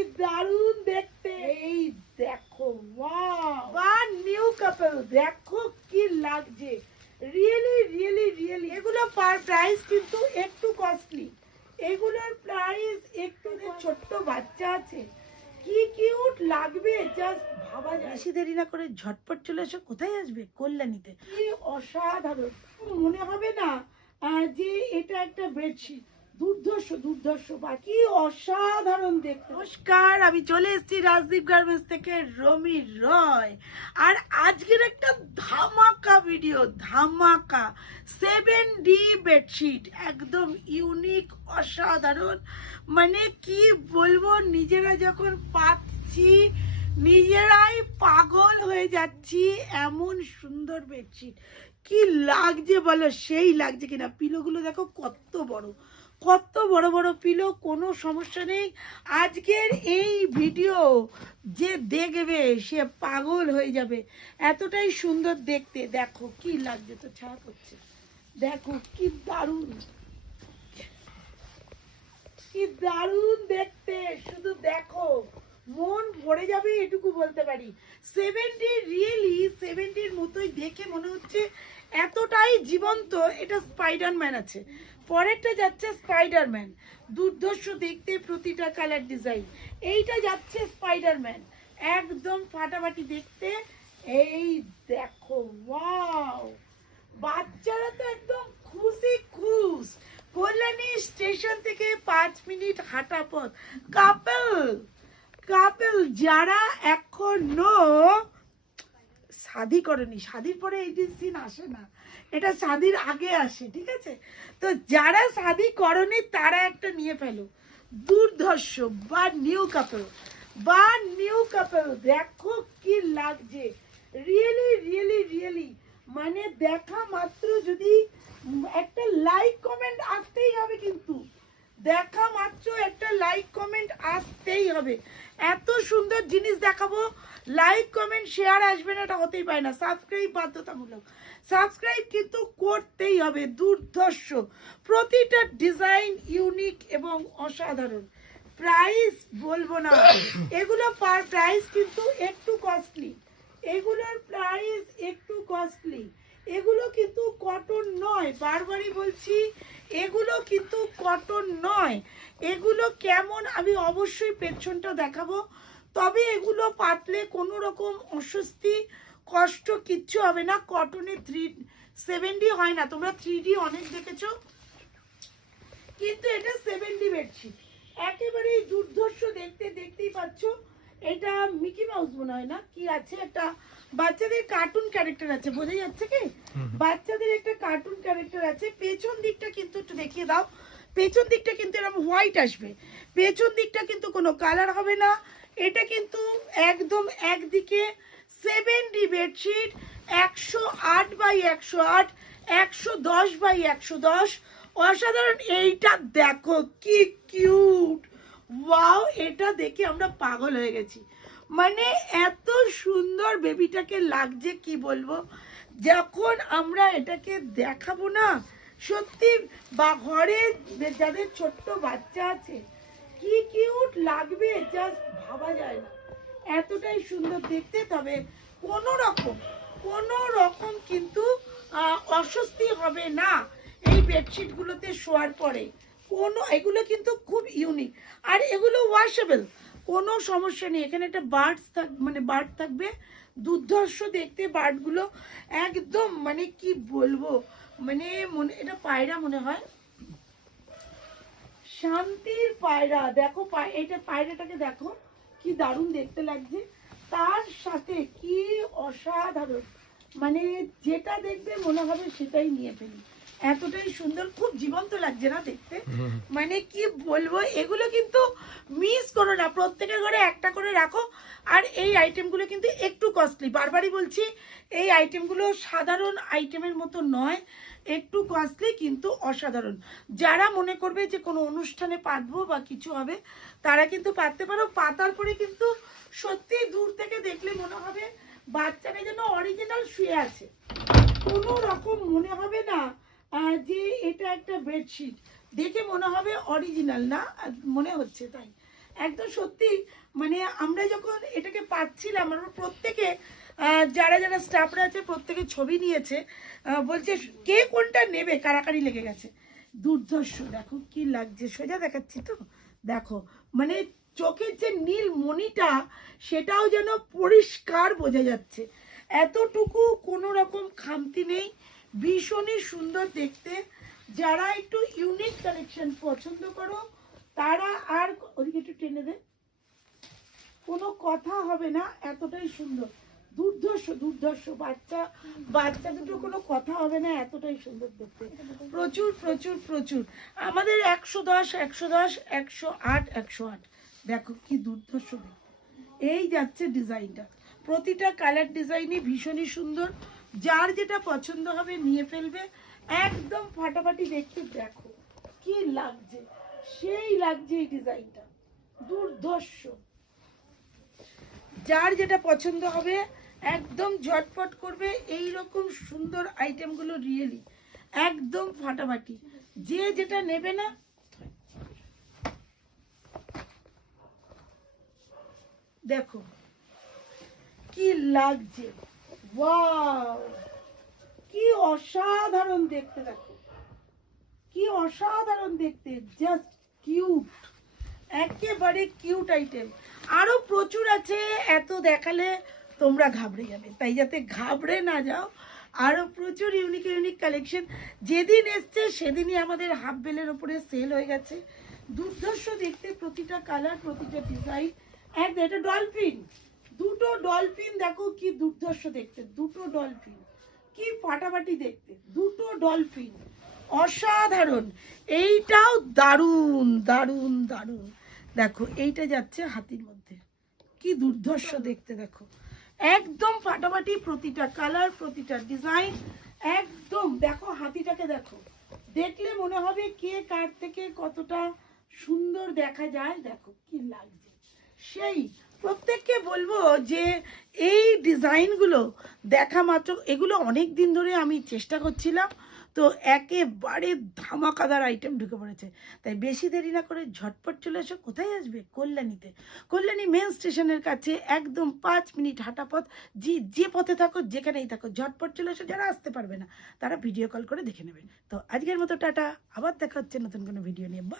কি দারুণ দেখতে। এই দেখো, ওয়াও, নিউ কাপল, দেখো কি লাগছে, রিয়েলি রিয়েলি রিয়েলি। এগুলো পার প্রাইস কিন্তু একটু কস্টলি, এগুলোর প্রাইস একটু। ছোট্ট বাচ্চা আছে, কি কিউট লাগবে, জাস্ট ভাবা যায়। বেশি দেরি না করে ঝটপট চলে এসো। কোথায় আসবে? কল্যাণীতে। কি অসাধারণ, মনে হবে না যে এটা একটা বেডশিট। দুর্ধর্ষ দুর্ধর্ষ, বাকি অসাধারণ দেখতে। নমস্কার, আমি চলে এসেছি রাজদীপ গার্মেন্টস থেকে, রমি রয়। আর আজকের একটা ধামাকা ভিডিও, ধামাকা 7D বেডশিট, একদম ইউনিক, অসাধারণ। মানে কি বলবো, নিজেরা যখন পাচ্ছি নিজেরাই পাগল হয়ে যাচ্ছি। এমন সুন্দর বেডশিট, কি লাগছে বলো, সেই লাগছে কিনা। পিলোগুলো দেখো কত বড়, কত বড় বড় পিলো, কোনো সমস্যা নেই। আজকের এই ভিডিও যে দেখবে সে পাগল হয়ে যাবে, এতটাই সুন্দর দেখতে। দেখো কি লাগছে, তো ছাড়া করছে, দেখো কি দারুণ, কি দারুণ দেখতে, শুধু দেখো মন ভরে যাবে, এটুকু বলতে পারি। 70 রিয়েলি 70-র মতোই দেখে মনে হচ্ছে, এতটাই জীবন্ত। এটা স্পাইডারম্যান আছে, পরেরটা যাচ্ছে স্পাইডারম্যান, দুর্ধর্ষ দেখতে, প্রতিটা কালার ডিজাইন। এইটা যাচ্ছে স্পাইডারম্যান, একদম ফাটাফাটি দেখতে। এই দেখো, ওয়াও, বাচ্চারা তো একদম খুশি খুশ। কল্যাণী স্টেশন থেকে 5 মিনিট হাঁটা পথ। কাপল কাপল যারা এখনো শাদি করেনি, শাদির পরে এই যে সিন আসে না, এটা শাদির আগে আসে, ঠিক আছে? তো যারা শাদি করনি তারা একটা নিয়ে ফেলো, দুর্ধর্ষ বা নিউ কাপল, বা নিউ কাপল, দেখো কি লাগছে, রিয়েলি রিয়েলি রিয়েলি। মানে দেখা মাত্র যদি একটা লাইক কমেন্ট আসতেই হবে, কিন্তু দেখা মাত্র একটা লাইক কমেন্ট আসতেই হবে। এত সুন্দর জিনিস দেখাবো, লাইক কমেন্ট শেয়ার আসবে না, এটা হতেই পারে না। সাবস্ক্রাইব বাধ্যতামূলক, সাবস্ক্রাইব কিন্তু করতেই হবে। দুর্ধর্ষ, প্রতিটা ডিজাইন ইউনিক এবং অসাধারণ। প্রাইস বলবো না, এগুলো পার প্রাইস কিন্তু একটু কস্টলি, এগুলোর প্রাইস একটু কস্টলি। এগুলো কিন্তু কটন নয়, বারবারই বলছি, এগুলো কিন্তু কটন নয়। এগুলো কেমন আমি অবশ্যই পেছনটা দেখাবো, তবে এগুলো পাতলে কোনো রকম অস্বস্তি কষ্ট কিচ্ছু হবে না। কটনে 7D হয় না, তোমরা 3D অনেক দেখেছো, কিন্তু এটা 7D বেডশিট, একেবারেই দুর্ধর্ষ দেখতে। দেখতেই পাচ্ছ, এটা মিকি মাউস মনে হয় না, কি আছে, একটা বাচ্চাদের কার্টুন ক্যারেক্টার আছে, বোঝা যাচ্ছে কি? বাচ্চাদের একটা কার্টুন ক্যারেক্টার আছে। পেছন দিকটা কিন্তু একটু দেখিয়ে দাও, পেছন দিকটা কিন্তু এরকম হোয়াইট আসবে, পেছন দিকটা কিন্তু কোনো কালার হবে না। এটা কিন্তু একদম একদিকে 7D বেডশিট, 108 বাই 108, 110 বাই 110, অসাধারণ। এইটা দেখো কি কিউট, ওয়াও, এটা দেখে আমরা পাগল হয়ে গেছি। মানে এত সুন্দর বেবিটাকে লাগছে, কি বলবো। যখন আমরা এটাকে দেখাবো না, সত্যি, বা ঘরে যাদের ছোট্ট বাচ্চা আছে, কি কিউট লাগবে, জাস্ট ভাবা যায় না, এতটাই সুন্দর দেখতে। তবে কোনো রকম কিন্তু অস্বস্তি হবে না এই বেডশিটগুলোতে শোয়ার পরে। এগুলো কিন্তু খুব ইউনিক, আর এগুলো ওয়াশেবল, কোনো সমস্যা নেই। এখানে একটা বার্ড থাকবে, দুর্ধর্ষ দেখতে বার্ডগুলো, একদম মানে কি বলবো, মানে এটা পায়রা মনে হয়, শান্তির পায়রা। দেখো এটা পায়রাটাকে দেখো কি দারুণ দেখতে লাগছে, তার সাথে কি অসাধারণ, মানে যেটা দেখবে মনে হবে সেটাই নিয়ে ফেলি, এতটাই সুন্দর, খুব জীবন্ত লাগছে না দেখতে। মানে কি বলবো, এগুলো কিন্তু মিস করো না, প্রত্যেকের ঘরে একটা করে রাখো। আর এই আইটেমগুলো কিন্তু একটু কস্টলি, বারবারই বলছি, এই আইটেমগুলো সাধারণ আইটেমের মতো নয়, একটু কস্টলি কিন্তু অসাধারণ। যারা মনে করবে যে কোনো অনুষ্ঠানে পাতবো বা কিছু হবে, তারা কিন্তু পাততে পারো। পাতার পরে কিন্তু সত্যি দূর থেকে দেখলে মনে হবে বাচ্চাটা যেন অরিজিনাল শুয়ে আছে, কোনো রকম মনে হবে না যে এটা একটা বেডশিট, দেখে মনে হবে অরিজিনাল না, মনে হচ্ছে তাই। একদম সত্যি, মানে আমরা যখন এটাকে পাচ্ছিলাম আমরা প্রত্যেকে যারা যারা স্টাফরা আছে প্রত্যেকে ছবি নিয়েছে, বলছে কে কোনটা নেবে, কারাকারি লেগে গেছে। দুর্ধর্ষ, দেখো কি লাগছে, সোজা দেখাচ্ছি তো, দেখো মানে চোখের যে নীল মণিটা সেটাও যেন পরিষ্কার বোঝা যাচ্ছে, এতটুকু কোনো রকম খামতি নেই, ভীষণই সুন্দর দেখতে। যারা একটু ইউনিক কালেকশন পছন্দ করো তারা, আর ওদিকে একটু টেনে দে, কোনো কথা হবে না, এতটাই সুন্দর, দুর্ধর্ষ দুর্ধর্ষ, বাচ্চা বাচ্চা দুটো কোনো কথা হবে না, এতটাই সুন্দর দেখতে, প্রচুর প্রচুর প্রচুর। আমাদের 110 110 108 108, দেখো কি দুর্ধর্ষ দেখতে। এই যাচ্ছে ডিজাইনটা, প্রতিটা কালার ডিজাইনই ভীষণই সুন্দর, যার যেটা পছন্দ হবে নিয়ে ফেলবে, একদম ফাটাফাটি দেখতে। দেখো কি লাগছে, সেই লাগছে এই ডিজাইনটা, দুর্ধর্ষ। যার যেটা পছন্দ হবে একদম ঝটপট করবে, এই রকম সুন্দর আইটেমগুলো রিয়েলি একদম ফাটাফাটি, যে যেটা নেবে না। দেখো কি লাগছে, ওয়াও কি অসাধারণ দেখতে, দেখো কি অসাধারণ দেখতে, জাস্ট কিউট, একেবারে কিউট আইটেম। আরো প্রচুর আছে, এত দেখালে তোমরা ঘাবড়ে যাবে, তাই যাতে ঘাবড়ে না যাও, আরো প্রচুর ইউনিক ইউনিক কালেকশন যেদিন এসছে সেদিনই আমাদের হাফ বেলের ওপরে সেল হয়ে গেছে। দুর্ধর্ষ দেখতে, প্রতিটা কালার প্রতিটা ডিজাইন, একদম। এটা ডলফিন, দুটো ডলফিন, দেখো কি দুর্ধর্ষ দেখতে, দুটো ডলফিন কি ফাটাফাটি দেখতে, দুটো ডলফিন অসাধারণ। এইটাও দারুণ দারুণ দারুণ, দেখো এইটা যাচ্ছে হাতির মধ্যে, কি দুর্ধর্ষ দেখতে, দেখো একদম ফাটাফাটি, প্রতিটা কালার প্রতিটা ডিজাইন একদম। দেখো হাতিটাকে দেখো, দেখলে মনে হবে কে কার থেকে কতটা সুন্দর দেখা যায়, দেখো কি লাগছে সেই। প্রত্যেককে বলবো যে এই ডিজাইনগুলো দেখা মাত্র, এগুলো অনেক দিন ধরে আমি চেষ্টা করছিলাম, তো একেবারে ধামাকাদার আইটেম ঢুকে পড়েছে, তাই বেশি দেরি না করে ঝটপট চলে এসো। কোথায় আসবে? কল্যাণীতে, কল্যাণী মেন স্টেশনের কাছে, একদম 5 মিনিট হাঁটা পথ। যে পথে থাকো যেখানেই থাকো ঝটপট চলে এসো, যারা আসতে পারবে না তারা ভিডিও কল করে দেখে নেবে। তো আজকের মতো টাটা, আবার দেখা হচ্ছে নতুন কোনো ভিডিও নিয়ে, বা।